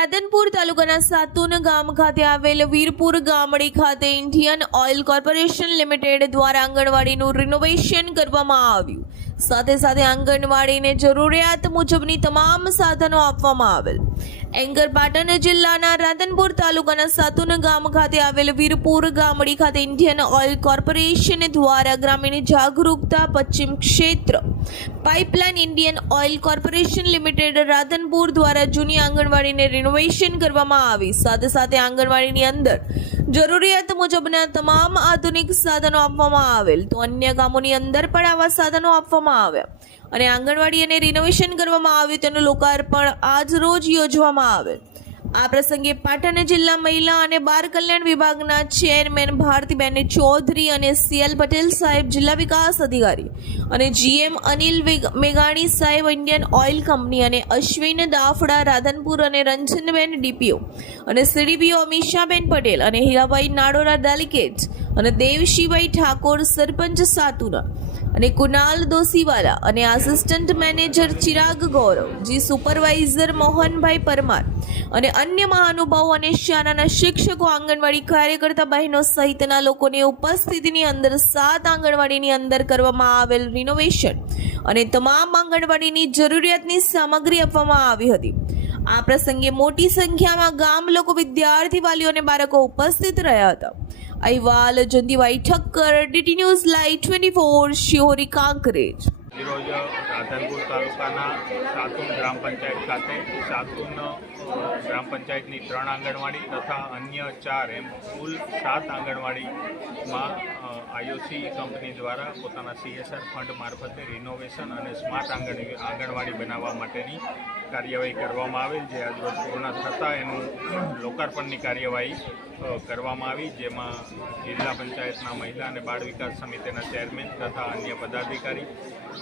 રાધનપુર તાલુકાના સાતુન ગામ ખાતે આવેલ વીરપુર ગામડી ખાતે ઇન્ડિયન ઓઇલ કોર્પોરેશન લિમિટેડ દ્વારા આંગણવાડીનું રિનોવેશન કરવામાં આવ્યું. સાથે સાથે આંગણવાડીને જરૂરિયાત મુજબની તમામ સાધનો આપવામાં આવેલ. એંગર પાટણ જિલ્લાના રાધનપુર તાલુકાના સાતુન ગામ ખાતે આવેલ વીરપુર ગામડી ખાતે ઇન્ડિયન ઓઇલ કોર્પોરેશન દ્વારા ગ્રામીણ જાગરૂકતા પશ્ચિમ ક્ષેત્ર pipeline Indian oil corporation limited Radhanpur દ્વારા જૂની આંગણવાડીને રિનોવેશન કરવામાં આવી. સાથે સાથે આંગણવાડીની અંદર જરૂરિયાત મુજબના તમામ આધુનિક સાધનો આપવામાં આવેલ. તો અન્ય ગામોની અંદર પણ આવા સાધનો આપવામાં આવ્યા. અને આંગણવાડી અને રિનોવેશન કરવામાં આવ્યું તેનું લોકાર્પણ આજ રોજ યોજવામાં આવેલ. આ પ્રસંગે પાટણ જિલ્લા મહિલા અને બાળ કલ્યાણ વિભાગના ચેરમેન ભારતીબેન ચૌધરી અને સીએલ પટેલ સાહેબ જિલ્લા વિકાસ અધિકારી અને જીએમ અનિલ મેઘાણી સાહેબ ઇન્ડિયન ઓઇલ કંપની અને અશ્વિન દાફડા, રાધનપુર અને રંજનબેન ડીપીઓ અને સીડીપીઓ અમિષાબેન પટેલ અને હીરાભાઈ નાડોરા ડેલિકેટ અને દેવશીભાઈ ઠાકોર સરપંચ સાતુના અને કુનાલ દોસીવાલા અને આસિસ્ટન્ટ મેનેજર ચિરાગ ગૌરવ, જી સુપરવાઇઝર મોહનભાઈ પરમાર અને અન્ય મહાનુભાવો અને શાળાના શિક્ષકો આંગણવાડી કાર્યકર્તા બહેનો સહિતના લોકોની ઉપસ્થિતિની અંદર સાત આંગણવાડીની અંદર કરવામાં આવેલ રિનોવેશન અને તમામ આંગણવાડીની જરૂરિયાતની સામગ્રી આપવામાં આવી હતી. આ પ્રસંગે મોટી સંખ્યામાં ગામ લોકો વિદ્યાર્થી વાલીઓ અને બાળકો ઉપસ્થિત રહ્યા હતા. અહેવાલ Jandibhai Thakkar DT news live twenty four Shihori Kankrej. આજરોજ રાધનપુર તાલુકાના સાતુન ગ્રામ પંચાયત ખાતે સાતુન ગ્રામ પંચાયતની ત્રણ આંગણવાડી તથા અન્ય ચાર એમ કુલ સાત આંગણવાડીમાં આઈઓસી કંપની દ્વારા પોતાના સીએસઆર ફંડ મારફતે રિનોવેશન અને સ્માર્ટ આંગણ, આંગણવાડી બનાવવા માટેની કાર્યવાહી કરવામાં આવેલ જે આજરોજ પૂર્ણ થતાં એનું લોકાર્પણની કાર્યવાહી કરવામાં આવી જેમાં જિલ્લા પંચાયતના મહિલા અને બાળ વિકાસ સમિતિના ચેરમેન તથા અન્ય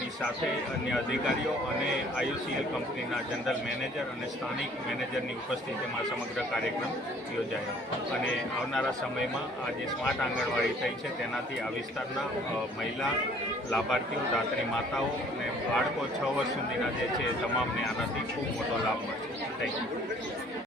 પદાધિકારીની સાથે અન્ય અધિકારીઓ અને આયુસીએલ કંપનીના જનરલ મેનેજર અને સ્થાનિક મેનેજરની ઉપસ્થિતિમાં સમગ્ર કાર્યક્રમ યોજાયો. અને આવનારા સમયમાં આ જે સ્માર્ટ આંગણવાડી થઈ છે, તેનાથી આ વિસ્તારના મહિલા લાભાર્થીઓ, દાત્રી માતાઓ અને બાળકો છ વર્ષ સુધીના જે છે તમામને આનાથી ખૂબ મોટો લાભ મળશે. Thank you